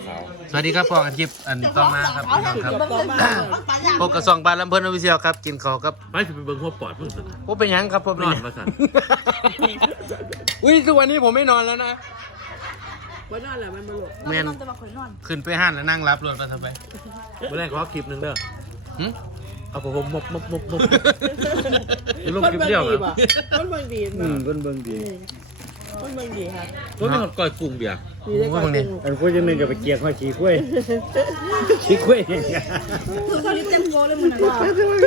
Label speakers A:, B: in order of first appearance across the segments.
A: าว
B: สวัสดีครับพ่อกันคลิปอันต่อมาครับพี่น้องครับ
C: ต่อมา
B: พบกับสองบาทลำเพลินออฟฟิเชียลครับกินข้าวครับ
A: ไม่จะไปเบิ่งหัวปอดมึงสิ
B: ผมเป็นหยังครับผม
A: น
B: เป็น
A: อน
B: หยัง
A: มาสั่น
B: อุ้ยทุกวันนี้ผมไม่นอนแล้วนะ
C: วันนั้นแหละมันมาหลด
B: แมน
C: จะมาคอยนอน
B: ขึ้นไปห้านแล้วนั่งรับรถมาทำไม
A: เมื่อแรกขอคลิปหนึงเด้อ
B: หึ
A: เอาผมมบจะลงคลิปเดียว
C: ดี
A: นะ
C: ป่ะมันเบิ่งดี
D: เบิ่งเบิ่งดี
C: มันเบิ่งดีครับ
A: ก็ไม่หดก้อยกุ้งเบียร์
C: ดีได้ก่อนจริง
D: อันพูดยังนึงกับไปเกียร์ข้อขี้กล้วยขี้กล้วย
C: คือเขาลิเต็มโกเลยมันว่า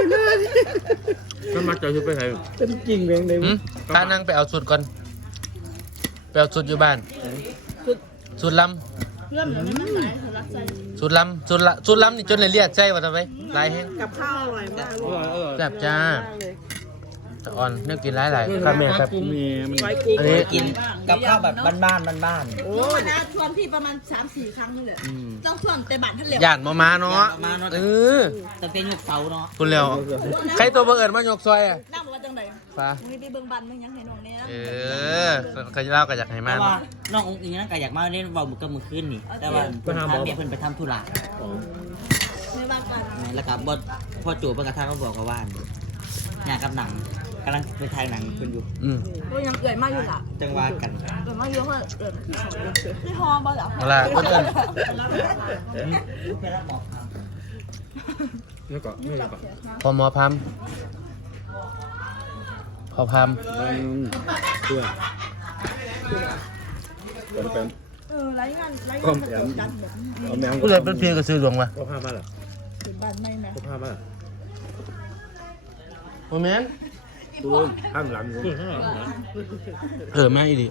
A: มันมาเจอชุดไปไหน
D: เป็นจริงแบงเลย
B: หึถ้านั่งไปเอาสุดก่อนไปเอาสุดอยู่บ้านสุดล
C: เพื่อนมันไม่มั่นใจรักใจ
B: ำสุดลำสุดลำนี่จนเลยเรียกใจว่าทำไมลายแห้ง
C: กับข้าวอร่อยมากลูก
B: แซ่บจ้าตะอ่อนเนี่ยกินหลายๆครับแม่ครับ
D: มีมัน
C: ไว้กุ้ง
B: อันนี้
E: กินกับข้าวแบบบ้าน
C: โอ้นะชวนพี่ประมาณ 3-4 ครั้งนี่แหละต้องชวนแต่บัตรท่านเหลว
B: ย่านมาเนาะเออ
E: ๆตั้งแต่ยกเสาเนาะ
B: คุณแล้วใครตัวบังเอิญมายกซอยอ่ะ
C: นั่งบอกว่าจังได
B: ฟ้า
C: มึงไปเบิ่งบันมึงยังเห็นหนองเนี้ย
B: เออใครเล่าก็อยากให้
E: เพ
B: มา
E: ราะว่า
B: เนาะ
E: น้ององค์อิงนั่นก็อยากมาเล่นเบามือกับมือขึ้นนี่ แต่ว่าเพิ่นทางเมียเพิ่นไปทำธุระ
C: ไม่ว่ากัน
E: แล้วก็บ่พ่อจู่เพิ่นกระทั่งก็บอกกับว่าอยากกับหนังกำลังไปถ่ายหนังเพิ่นอยู่
C: ก็ยังเกิดมากอยู่ล่ะ
E: จังหวะกัน
C: เกิดมากเยอะมากไม่พอบ่เหรอ
B: เอาล่ะเพื่อน
A: แล้วก็นี่แล้วก็
B: พอหมอพามพอพาม
D: เพื่อเป็น
C: ไร้งานจัดแบบ
D: เอาแมว
B: ผู้ใดเป็นเพียงกระซื้อดวงวะ
A: ก็พามาเหรอ
C: เป็นบ้านไม่นะ
A: ก็พามาเหรอ
B: โอ้แมน
D: ตูนข้างหลัง
A: ขึ้นข้างหลังเหรอ
B: แม่อีดิ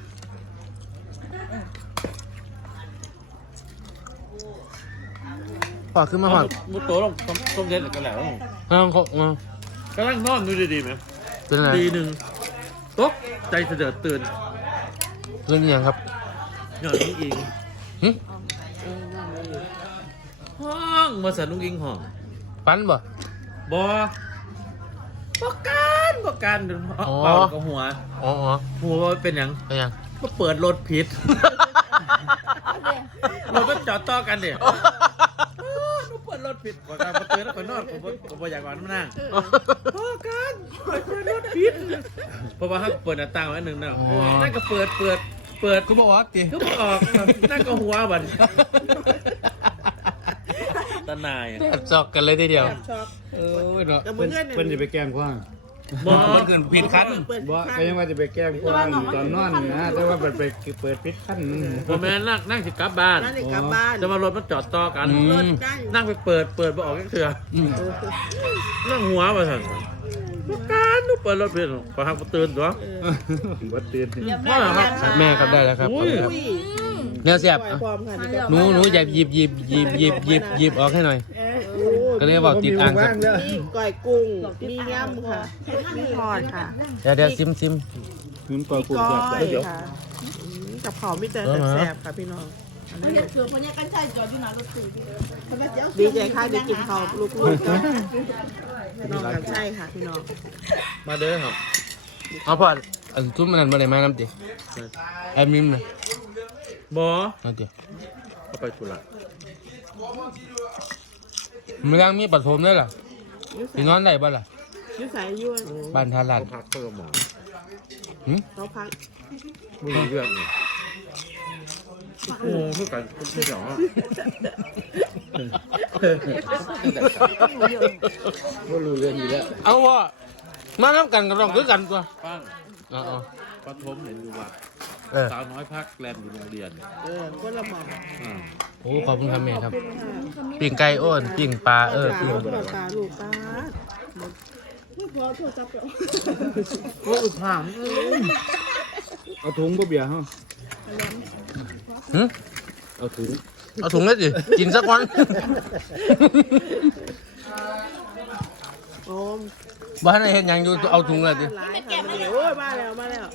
B: พอขึ้นมาพอ
A: มุดโตลงต้มเย็นกันแล้ว
B: ห้องเขา
A: กำลังนอนดูดีๆไหม
B: เป็นอะไร
A: ดีหนึ่งตกใจเสด็จตื่น
B: เรื่องอย่างครับ
A: หย่อนลุงอิง
B: หึ
A: ห้องมาสั่นลุงอิงห้อง
B: ฟันบ่
A: บอประกันเปล่ากับหัว
B: อ๋อ
A: หัวเป็นหยัง
B: เป็นยัง
A: ก็เปิดรถผิดรถก็จอดต่อกันเดี๋ยวเปิดรถผิดก่อนการมาเตือนแล้วก่อนนอนผมอยากก่อนมานั่งพ่อกันเปิดรถผิดเพราะว่าถ้าเปิดหน้าต่างไว้หนึ่งนะนั่นก็เปิด
B: กูบอกว่าตี
A: ก็ไม่ออกนั่นก็หัวบันตาหนาย
B: แทบจอกกันเลยทีเดียว
C: ช็อก
B: เนาะ
C: กับ
D: เพิ่
C: เพื่อน
D: นเพิ่นจะไปแกล้งคว้าง
A: บอ
B: มันเกินผิดคัน
D: บ่ก็ยังว่าจะไปแกล้งคว้างตอนนอนนะแต่ว่าไปเปิดปิดขั้น
A: ผมแม่นั่งสิกลับบ้าน
C: นั่นเลยกลับบ้าน
A: จะมารถมันจอดต่อกัน
C: รถใกล้
A: นั่งไปเปิดมาออกแค่เถื่อนั่งหัวมาสั่นการนูเปิดรถผิดขอหักมาเตือนตัว
D: บ่ตื่น
A: ว่าเหรอครับ
B: แม่ครับได้แล้วครับ
A: อุ้ย
B: เนื้อเสียบ
C: ความค่ะนี่ก็
B: หนูอย่าหยิบออกให้หน่อย ก็เลยบอกติดอ่างครับ
C: มีก่อยกุ้งมีย่ำค่ะมีทอดค่ะ
B: เดี๋ยวซิม
D: คืนก่อน
C: มี
D: กู
C: ก้อ
D: จะ
C: ยค่ะกับข้าวมีแต่แซ่บๆค่ะพี่น้องดีใจค่ะได้กินข้าวลูกๆน้องกันใช่ค่ะพี่น้อง
A: มาเด้อครับ
B: เอาพออันทุ่มมันบ่ได้มาน้ำติแอดมินนะ
A: บอ
B: นั่นติ
A: เอาไปธุระ
B: มันยังมีปฐมได้ล่ะสินอนได้บ่ล่ะ
C: นิสัยยั่ว
B: บ้านทารัด
A: พักเพิ่มหมอ
B: หึ
C: เขาพัก
A: ไม่รู้เรื่องเลยโอ้เพื่อกันไม่เหรอ
D: บ่รู้เรื่องอยู่แล้ว
B: เอาวะมาน้ำกันกับรองคือกันตัว
A: ป้าง
B: อ๋อ
A: ปฐมเห็นอยู่ว่า
B: เออ
A: สาวน้อยพักแรมอยู่โรงเรียน
C: ก็ละหม่อม
A: อ่า
B: โอ้ขอบคุณครับแม่ครับปิ้งไก่โอ้นปิ้งปลาปิ้ง
C: ลูกตาลูกตาไม่พอโทรศัพท์แล้ว
A: โอ้ถาม
D: เอาถุงบ่เบียร์เฮา
B: หึ
D: เอาถุง
B: เอาถุงเลยสิกินสักวัน
C: โอ้ม
B: บ้านไหนเห็นยังอยู่เอาถุงเลยสิ
C: ร้ายค่ะมาแล้วโอ้ยมาแล้วมาแล้ว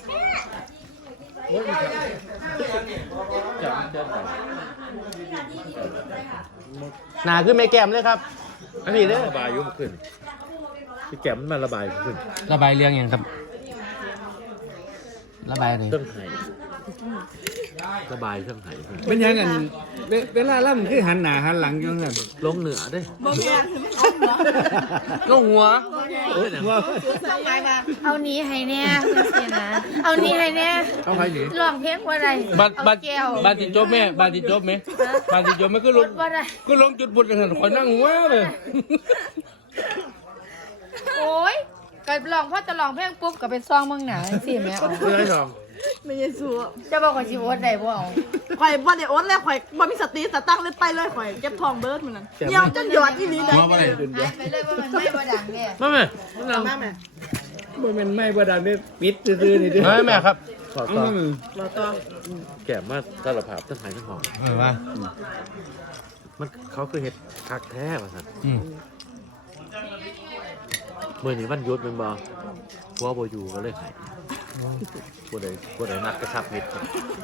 B: หนาขึ้นไม่แก้มเลยครับอันนี้เด้อ
A: ระบายยุ่งขึ้นพี่แก้มมันระบายขึ้น
B: ระบายเรื่องยังครับ ระบายหน่อย
A: เรื่องไห้สบายเครื่องไหน
D: เป็นยังกันเวลาล่ำคือหันหน้าหันหลังอยู่นั่น
A: ลงเหนือได้
C: บ่แม่นคือมันอ้อมเหรอ
B: ก็หัว
A: เออเนี่ย
D: ว่า
C: ต้องไม้มา
F: เอานี้ให้แน่เพื่อนเสียนะเอานี้ให้แน่
A: เอาใครหนี
F: ลองเพลงว่าไร
B: บัตร
F: เอา
B: บัตร
F: แก้ว
B: บัตรติดจบไหมบัตรติดจบไหมบัตรติดจบไหมก็ลง
F: ว่าไร
B: ก็ลงจุดบุญกันขอนั่งหัวเลย
F: โอ้ยก็ลองพอจะลองเพลงปุ๊บก็เป็นซองเมืองหนาสิแม่เอา
A: เพื่อให้สอง
C: ไม่ใช่สัว
F: จะบอกว่าสิวดได้บ่เอา
C: ข่อยบ่ได้โอนแล้วข่อยบ่มีสติสตังค์เลยไปเลยข่อยเก็บทองเบิดมันนั่นเหี่ยวจนหยอดอีหลีได้
B: มาบ่ได้
F: หายไปเลยว่ามันไม่บ่ดังแน่
A: มาไหมมา
C: มาแม่
D: บ่แม่นไม่บ่ดังได้ปิดซื่อๆนี่เด้อ
B: เฮ้ยแม่ครับ
A: ขอ
D: อื
A: ต่อ
D: ม
C: บ่ต้อง
A: แก่มาสารภาพทั้งหายทั้งหอม
B: ว่า
A: มันเขาคือเห็ดคักแท้ป่ะสัน
B: อืม
A: เมื่อนี้วันหยุดเป็นบ่หัวโบอยู่ก็เลยหายบ่ได้นัดกระชับมิตรครับ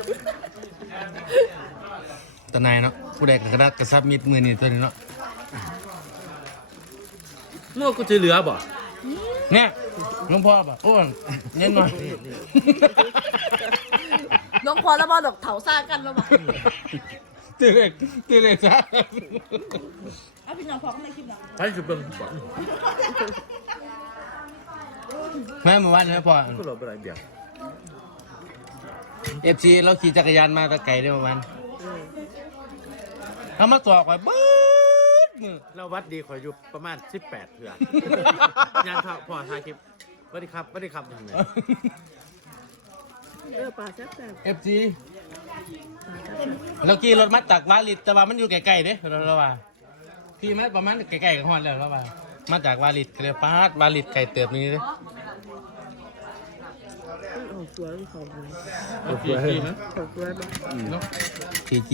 B: ตานายเนาะผู้ใดกระดัดกระซับมิดมือนี่ตัวนี้เนาะ
A: เมื่อกูจะเหลือบ่
B: เนี่ยหลวงพ่อป่ะอ้วนเน้นหน่อย
C: น้องพอแล้วบ่ดอกเถาซ่ากันแล้วบ่
B: ตีเล็กจ้า
C: เอาพี่น้องพอในคลิปเนาะ
A: ไปจุดเบิ่งบ่
B: แม่มาวันนี้พ่อ
A: ก็รอบ่ได้เบียง
B: FC เราขี่จักรยานมาตะไกลได้ประมาณเขามาตอกไว้บึ้ดมือ
A: เราวัดดีขออยู่ประมาณ18เถื่องานพอถ่ายคลิปสวัสดีครับยังไง
C: ปลาแซ่บ
B: FC เราขี่รถมาจากวาลิตแต่ว่ามันอยู่ไกลๆเด้เราว่าพี่มาประมาณไกลๆกับฮอนแล้วเราว่ามาจากวาลิตก็เลยปาดวาลิตไก่เติบนี้เด้
C: ๆออกสวยของมัน
A: โอเคไหม
C: ออกสวยบ่
B: เนาะทีจี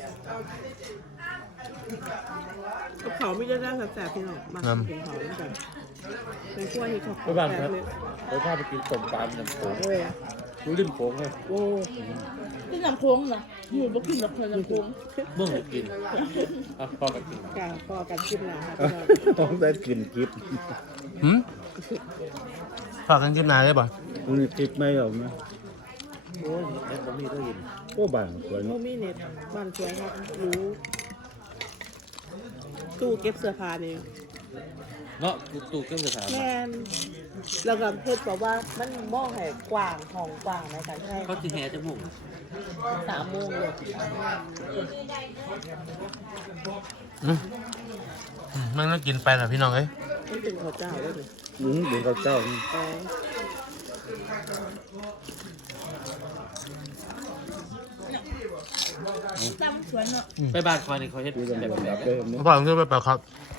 C: กับเขาไม่ได้ได้แซ่บๆพี่น้องมากินเขาด้วยกันเป็นกล้วยที่เขา
A: ไปบ้านครับไปพาไปกินต้มปลาน้ำโขง
C: โอ้ย
A: ดูริมโขงเลย
C: โอ้ที่น้ำโค้งเหรออยู่บ่กินดอกน้ำโค้ง
A: เมื่อไหกินพอกันกิน
C: กาพอกันกินแล้วครับ
D: ต้องได้กินคลิป
B: หืมฝากกันกินนานได้ป่ะ
D: นี่คลิปไม่ออกนะ
A: โอ้ยแม่ผมมีได้ยิน
D: โอ้บ้านสวย
C: โม
D: เนาะ
C: มี่เน็ตบ้านสวยครับรู้ตู้เก็บเสื้อผ้านี่
A: เนาะตู่เครื่องจะถาม
C: แม่นแล้วก็เพิ่นบอกว่ามันมองให้กว้างห้องกว้างในการใช้
A: เขาจะแห่จมูก
C: 3 โมงเลย
B: มันต้องกินไปนะพี่น้องเอ้ย
C: มันเป็นข้าวเจ้าเลย
D: เดี๋ยวเขาเจ้านี่
C: อ๋อ
A: ไปบ้านคอยนี่เขาเฮ็ด
D: ดู
A: แบบ
D: กัน
A: ไหน
D: แบบเดิมเนาะ
B: ฝากกันไปเปล่าครับ